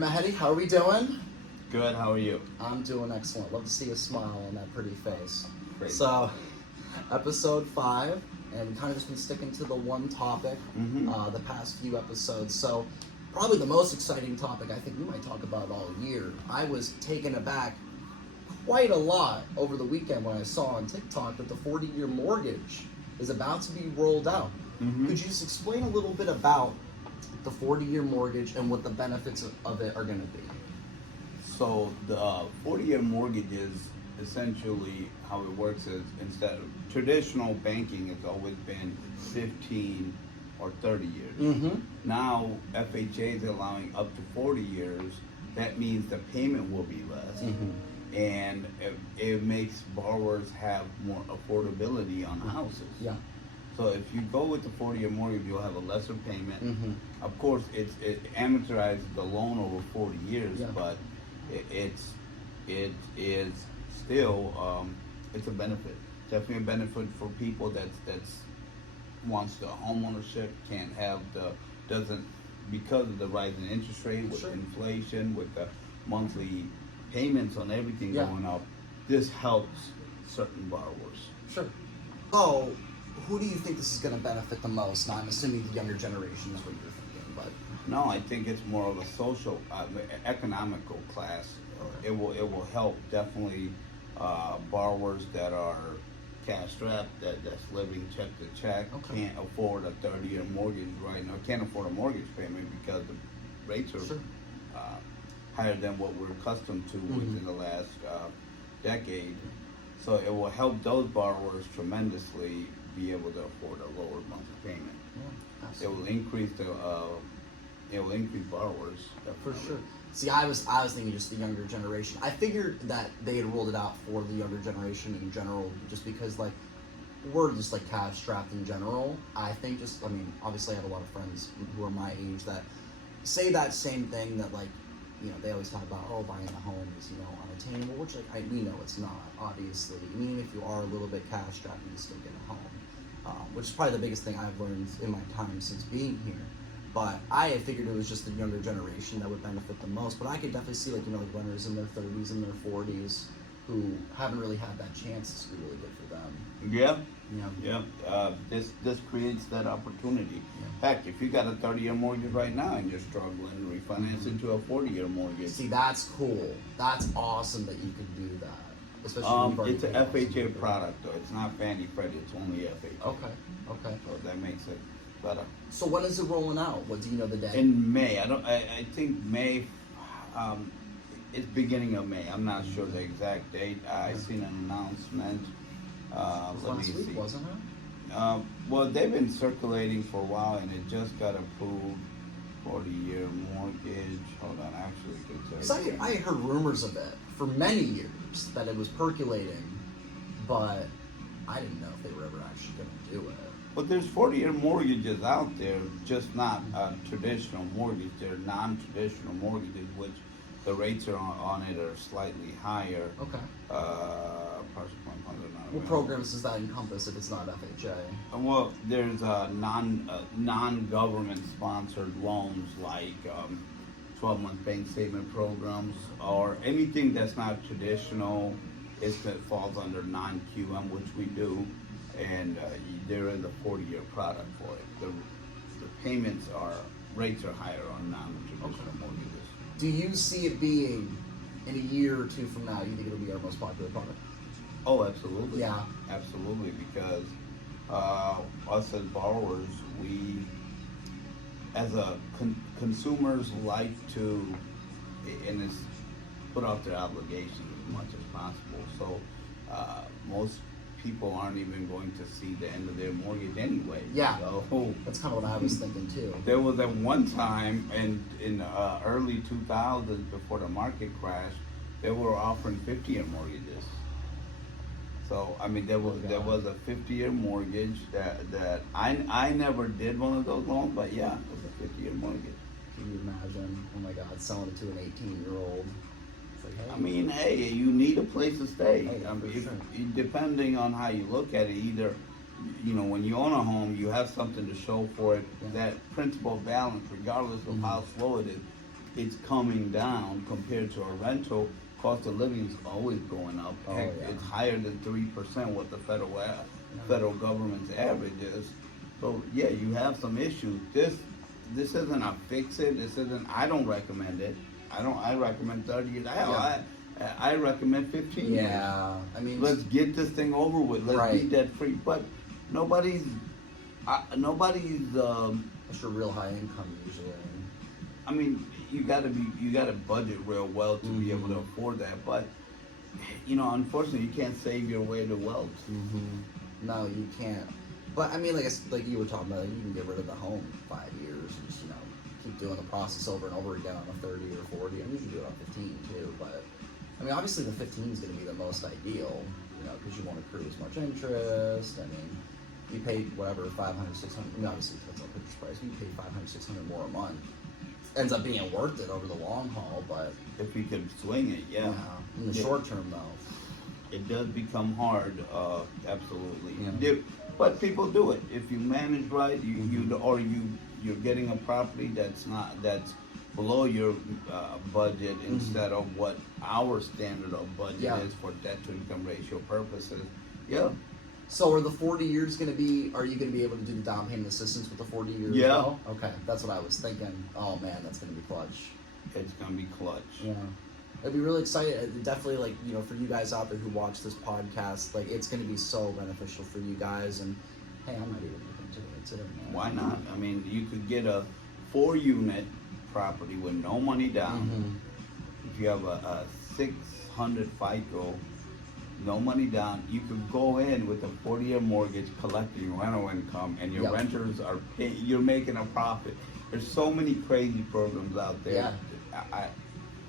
Mehedi, how are we doing? Good, how are you? I'm doing excellent. Love to see a smile on that pretty face. Great. So, episode 5, and we kind of just been sticking to the one topic the past few episodes. So, probably the most exciting topic I think we might talk about all year. I was taken aback quite a lot over the weekend when I saw on TikTok that the 40-year mortgage is about to be rolled out. Could you just explain a little bit about the 40-year mortgage and what the benefits of it are going to be? So the 40-year mortgage is essentially how it works is instead of traditional banking has always been 15 or 30 years. Now FHA is allowing up to 40 years. That means the payment will be less. And it makes borrowers have more affordability on houses. Yeah. So if you go with the 40-year mortgage, you'll have a lesser payment. Of course, it amortizes the loan over 40 years, but it is still it's a benefit. Definitely a benefit for people that's wants the homeownership, can't have doesn't because of the rise in interest rate with inflation, with the monthly payments on everything going up. This helps certain borrowers. Sure. So, who do you think this is going to benefit the most? Now, I'm assuming the younger generation is what you're thinking, but no, I think it's more of a social, economical class. It will help definitely borrowers that are cash strapped, that's living check to check, can't afford a 30-year mortgage right now, can't afford a mortgage payment because the rates are higher than what we're accustomed to within the last decade. So it will help those borrowers tremendously be able to afford a lower monthly payment. It will increase borrowers. For sure. See, I was thinking just the younger generation. I figured that they had rolled it out for the younger generation in general, just because like we're just like cash strapped in general. I think obviously I have a lot of friends who are my age that say that same thing, that like, they always talk about, buying a home is, unattainable, which we know it's not, obviously. I mean, if you are a little bit cash strapped, you can still get a home, which is probably the biggest thing I've learned in my time since being here. But I figured it was just the younger generation that would benefit the most. But I could definitely see like renters in their 30s and their 40s who haven't really had that chance. This would be really good for them. This creates that opportunity. Heck, if you got a 30-year mortgage right now and you're struggling, refinance into a 40-year mortgage. See, that's cool. That's awesome that you could do that. Especially it's an FHA product though. It's not Fannie Freddie. It's only FHA. Okay. So that makes it better. So when is it rolling out? What do you know the day? In May. I think May. It's beginning of May. I'm not sure the exact date. I seen an announcement. Last week, wasn't it? Well, they've been circulating for a while, and it just got approved. 40-year mortgage. Hold on, actually, I heard rumors of it for many years that it was percolating, but I didn't know if they were ever actually going to do it. But there's 40-year mortgages out there, just not traditional mortgage. They're non-traditional mortgages, which the rates on it are slightly higher. What programs does that encompass if it's not FHA? Well, there's non-government sponsored loans like 12-month bank statement programs, or anything that's not traditional. That falls under non-QM, which we do, and there is a 40-year product for it. The rates are higher on non-traditional mortgages. Do you see it being, in a year or two from now, you think it'll be our most popular product? Oh, absolutely. Yeah. Absolutely, because us as borrowers, we, as consumers, like to, and it's put out their obligations as much as possible. So most people aren't even going to see the end of their mortgage anyway. Yeah. So, that's kind of what I was thinking too. There was at one time in early 2000s, before the market crashed, they were offering 50-year mortgages. So I mean, there was a 50-year mortgage that I never did one of those loans, but yeah, it was a 50-year mortgage. Can you imagine? Oh my God, selling it to an 18-year-old. I mean, hey, you need a place to stay. Sure. Depending on how you look at it, either you know, when you own a home, you have something to show for it. That principal balance, regardless of how slow it is, it's coming down compared to a rental. Cost of living is always going up. Oh, Heck, yeah. it's higher than 3% what the federal government's average is. So yeah, you have some issues. This isn't a fix it. This isn't. I don't recommend it. I recommend 30 years. I recommend 15 years. Yeah, I mean, Let's get this thing over with. Let's be Right. debt free. But nobody's. it's your real high income usually. I mean, you gotta budget real well to be able to afford that. But unfortunately, you can't save your way to wealth. No, you can't. But I mean, like you were talking about, you can get rid of the home in 5 years and just keep doing the process over and over again on a 30 or 40. I mean, you can do it on 15 too. But I mean, obviously the 15 is going to be the most ideal, because you won't accrue as much interest. I mean, you pay whatever 500, 600. I mean, obviously it depends on the purchase price. But you pay 500, 600 more a month. Ends up being worth it over the long haul, but If you can swing it, yeah. in the Yeah. short term though. It does become hard, absolutely. Yeah. But people do it. If you manage right, you're getting a property that's below your budget instead of what our standard of budget Yeah. is for debt to income ratio purposes. Yeah. So are the 40 years going to be, are you going to be able to do the down payment assistance with the 40 years? Yeah. As well? Okay, that's what I was thinking. Oh man, that's going to be clutch. It's gonna be clutch. Yeah. I'd be really excited. Definitely, for you guys out there who watch this podcast, it's going to be so beneficial for you guys. And hey, I might even look into it too. Man. Why not? I mean, you could get a 4-unit property with no money down. If you have a 600 FICO, no money down, you could go in with a 40-year mortgage collecting rental income, and your Yep. renters are paying, you're making a profit. There's so many crazy programs out there. Yeah.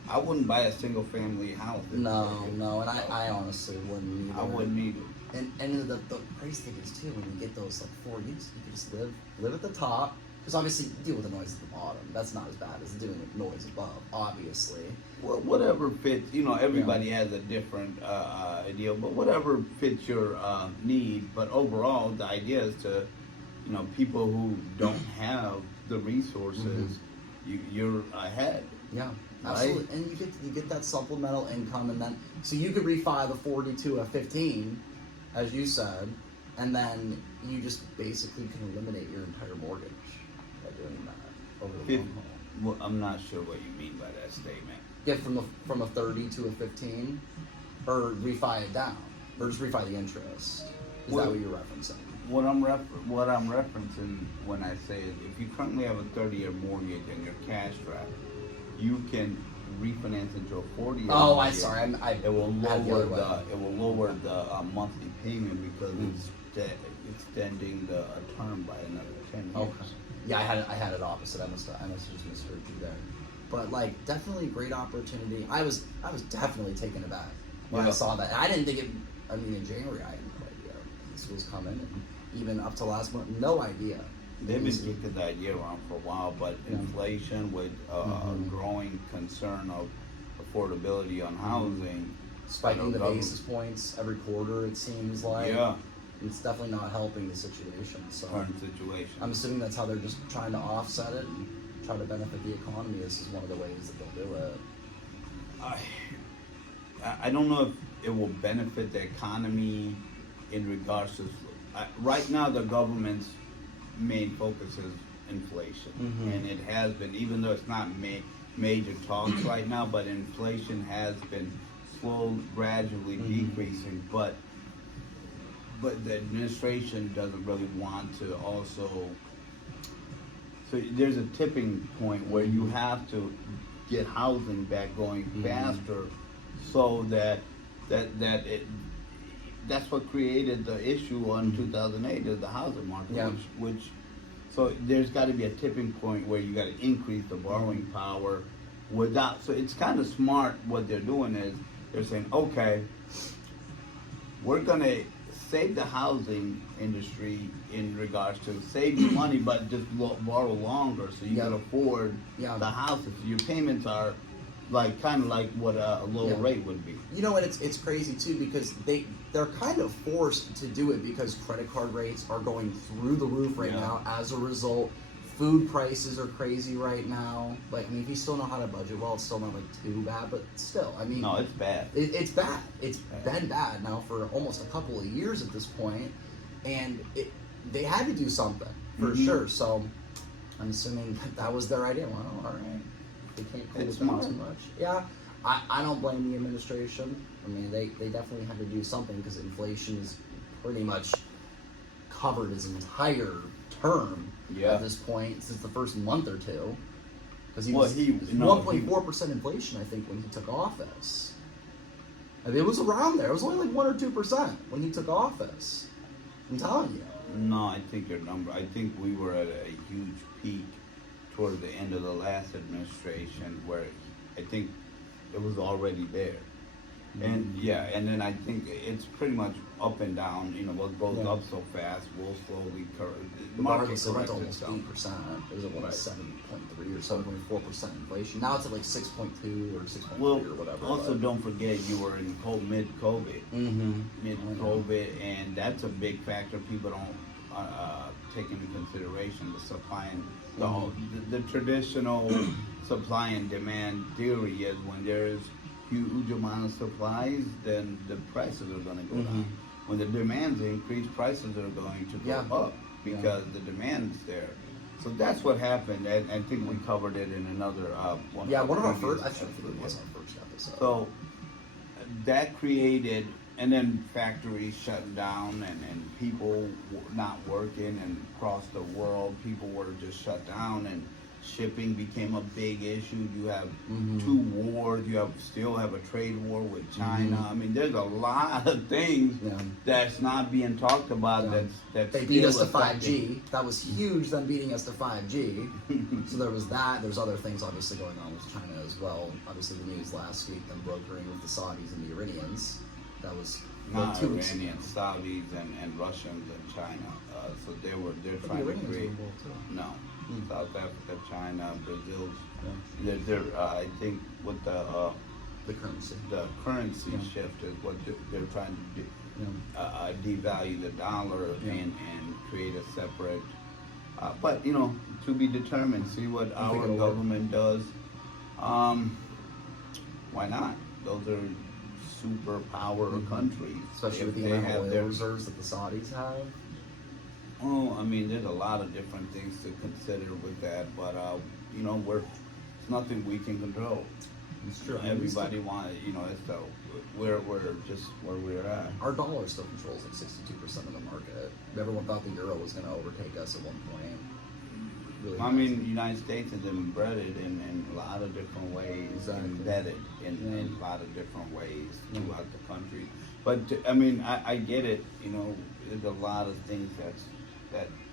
I wouldn't buy a single family house. No, and I honestly wouldn't either. I wouldn't either. And the crazy thing is too, when you get those 4 units, you can just live at the top. Because obviously you deal with the noise at the bottom. That's not as bad as doing the noise above, obviously. Well, whatever fits, everybody has a different idea, but whatever fits your need. But overall, the idea is to, people who don't have the resources, you're ahead. Yeah, Right? absolutely. And you get that supplemental income, and then so you could refi the 40 to a 15, as you said, and then you just basically can eliminate your entire mortgage by doing that over the long haul. Well, I'm not sure what you mean by that statement. Get from a 30 to a 15, or refi it down, or just refi the interest. Is Well, that what you're referencing? What I'm referencing when I say is, if you currently have a 30-year mortgage and you're cash strapped, you can refinance into a 40-year. Oh, mortgage. It will had the other way. lower the monthly payment because it's extending the term by another 10 years. Okay. Yeah, I had it opposite. I must have just misheard you there. But definitely a great opportunity. I was definitely taken aback when I Yeah. saw that. And I didn't think it. I mean, in January, I had no idea this was coming, and even up to last month, no idea. They've It been was- kicking the idea around for a while, but Yeah. inflation with growing concern of affordability on housing, spiking the federal basis points every quarter. It seems like. Yeah. It's definitely not helping the situation. So current situation. I'm assuming that's how they're just trying to offset it and try to benefit the economy. This is one of the ways that they'll do it. I don't know if it will benefit the economy in regards to. Right now, the government's main focus is inflation, and it has been, even though it's not major talks right now, but inflation has been gradually decreasing, but the administration doesn't really want to also. So there's a tipping point where you have to get housing back going faster, so that's what created the issue on 2008 is the housing market, Yeah. so there's got to be a tipping point where you got to increase the borrowing power without. So it's kind of smart what they're doing is they're saying, okay, we're gonna save the housing industry in regards to save you money, but just borrow longer so you can afford the houses. So your payments are kind of like what a lower rate would be. And it's crazy too because they're kind of forced to do it because credit card rates are going through the roof right now as a result. Food prices are crazy right now. Like, I mean, if you still know how to budget well, it's still not like too bad, but still, I mean, No, it's bad. it's bad. It's been bad now for almost a couple of years at this point, and they had to do something for sure. So I'm assuming that was their idea. Well, all right, they can't cool it down too much. Yeah, I don't blame the administration. I mean, they definitely had to do something because inflation is pretty much covered its entire term at this point since the first month or two. Because he was 1.4% inflation, I think, when he took office. I mean, it was around there. It was only like 1 or 2% when he took office. I'm telling you. No, I think your number. I think we were at a huge peak toward the end of the last administration, where I think it was already there. And and then I think it's pretty much up and down. You know, what goes up so fast will slowly The market correct almost 8%. It was at 7.3 or 7.4% inflation. Now it's at like 6.2 or 6.3 or whatever. Also, don't forget you were in mid-COVID, mid-COVID, and that's a big factor. People don't take into consideration the supply and the traditional supply and demand theory is when there is huge amount of supplies, then the prices are going to go down. When the demand's increased, prices are going to go up because the demand's there. So that's what happened, and I think we covered it in another one. Yeah, one of our first. I think it was our first episode. So that created, and then factories shutting down, and people not working, and across the world, people were just shut down, and shipping became a big issue. You have 2 wars. You still have a trade war with China. I mean, there's a lot of things that's not being talked about. That's they beat us to 5G. That was huge. Them beating us to 5G. So there was that. There's other things obviously going on with China as well. Obviously, the news last week, them brokering with the Saudis and the Iranians. That was not 2 weeks ago. Iranians, Saudis, and Russians and China. So they're trying to create. No. South Africa, China, Brazil. They're I think with the currency shift is what they're trying to do. Devalue the dollar and create a separate. But you know, to be determined. See what our government does. Why not? Those are superpower countries, especially with the amount of oil reserves that the Saudis have. Oh, I mean, there's a lot of different things to consider with that, but you know, it's nothing we can control. It's true. Everybody wants, you know, it's we're just where we're at. Our dollar still controls like 62% of the market. Everyone thought the euro was going to overtake us at one point. Really I mean, the United States is embedded in a lot of different ways, embedded in a lot of different ways throughout the country. But I mean, I get it. You know, there's a lot of things that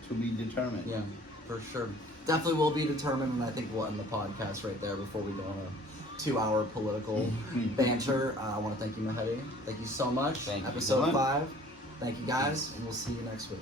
to be determined. Yeah, for sure. Definitely will be determined, and I think we'll end the podcast right there before we go on a 2-hour political banter. I want to thank you, Mehedi. Thank you so much. Thank Episode you. 5. Thank you, guys, and we'll see you next week.